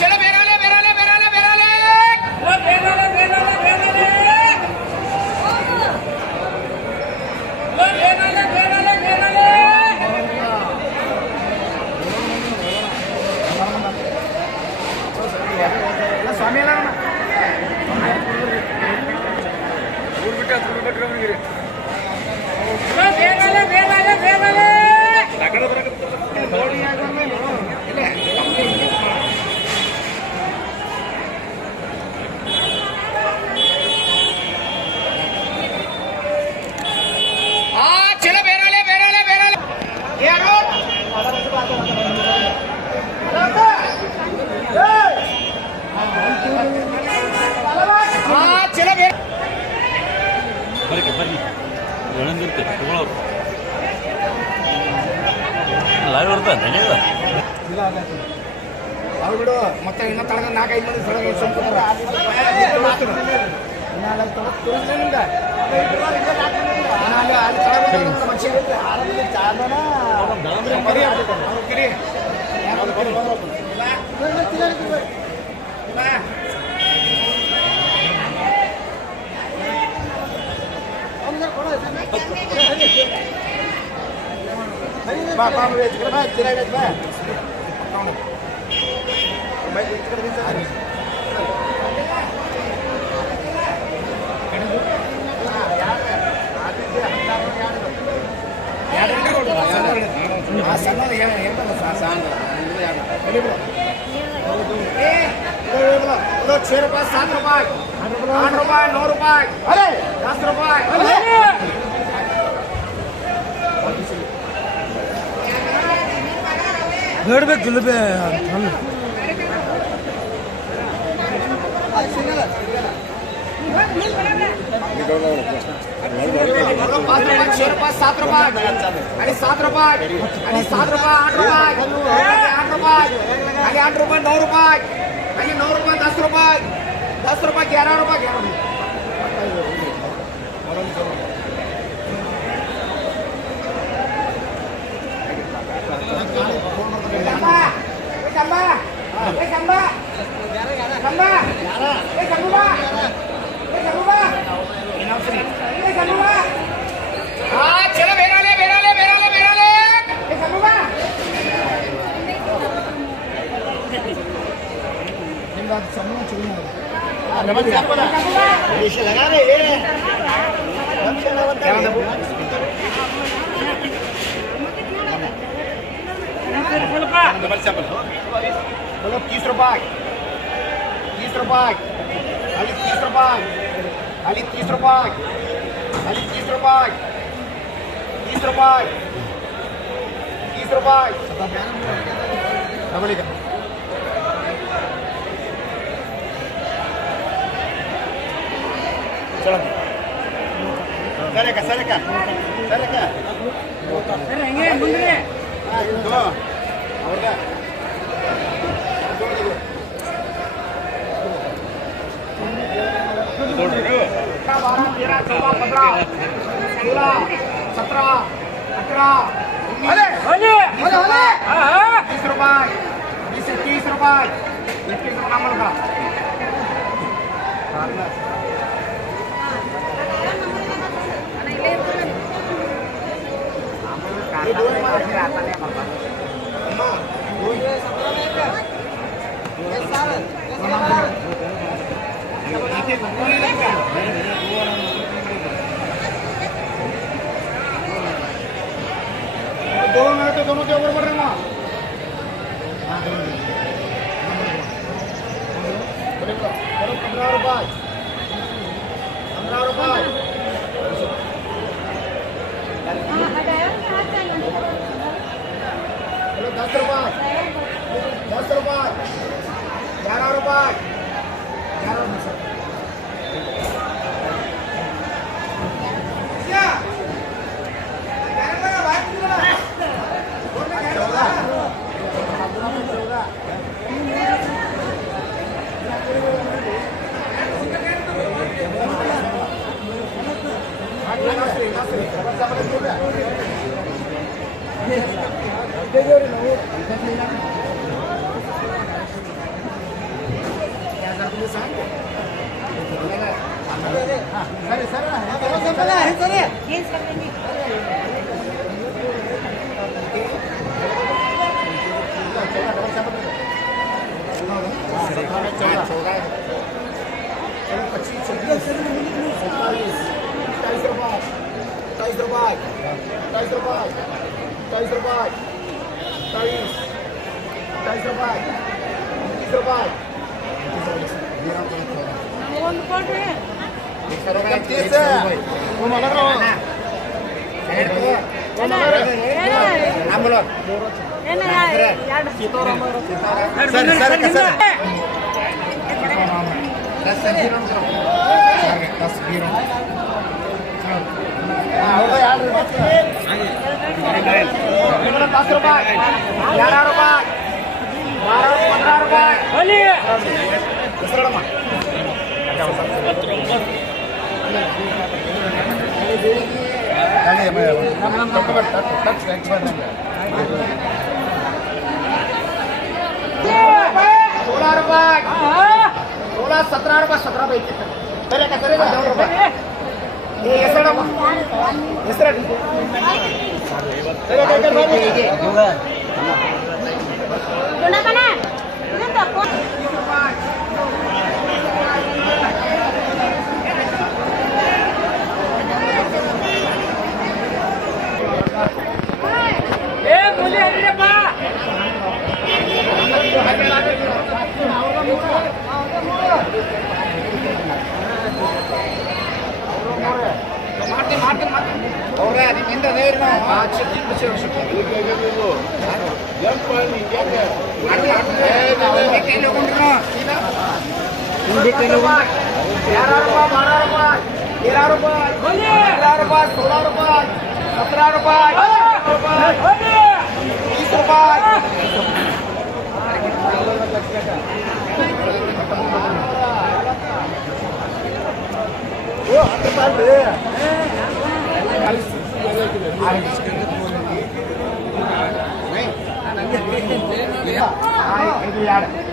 चलो बेराले बेराले बेराले बेराले स्वामी लाइव ಬಿಡು ಮತ್ತೆ ಇನ್ನ ತಳಗ 4-5 ಮಂದಿ ಸಡಗ ಸುಮ್ಕುಂತಾರ बा बा वेच कर बा चिराय वेच बा मैं वेच कर दिन से ಆ ಸಣ್ಣ ಏನಲ್ಲ ಸಾಂಗ ಹೇಳಿ ಬ್ರೋ ಇದು 6 ರೂಪಾಯಿ 7 ರೂಪಾಯಿ 8 ರೂಪಾಯಿ 9 ರೂಪಾಯಿ ಅರೆ 10 ರೂಪಾಯಿ ನೋಡ್ಬೇಕು ಜಿಲೇಬಿ सात रुपये आणि 7 रुपये आणि 7 रुपये 8 रुपये 8 रुपये आणि 8 रुपये 9 रुपये आणि 9 रुपये 10 रुपये 10 रुपये 11 रुपये 11 चलो बेराले बेराले बेराले बेराले लगा रहे बोलो 30 रुपये 30 रुपये खाली 30 रुपये खाली 30 रुपये खाली 30 रुपये 30 रुपये 30 रुपये डबल चलो सरेका सरेका सरेका सर ಹೆಂಗೆ ಮುಂದೆ ದೋ ಅವ್ರಗ ದೊಡ್ಡರು 12 13 14 15 16 17 18 अरे होले होले हां 30 रुपये 20 रुपये 21 रुपये अमल का ये दो में फिर आता है अम्मा दो ये 17 में का ये सारा ये पूरी लगा दो मिनट तो दोनों के ऊपर बढ़ रहे ना 15 रुपये 15 रुपये 10 रुपये 10 रुपये 11 रुपये 11 दे ಸರಿ ಸರಿ ಒಂದು ಕೊಡ್ರಿ ₹16 ₹17 पैकी ಸರಿ ಸರಿ ಹೆಸರಮ್ಮ ಹೆಸರು ಅವ್ರೆ ನಿಮ್ಮಿಂದ ₹20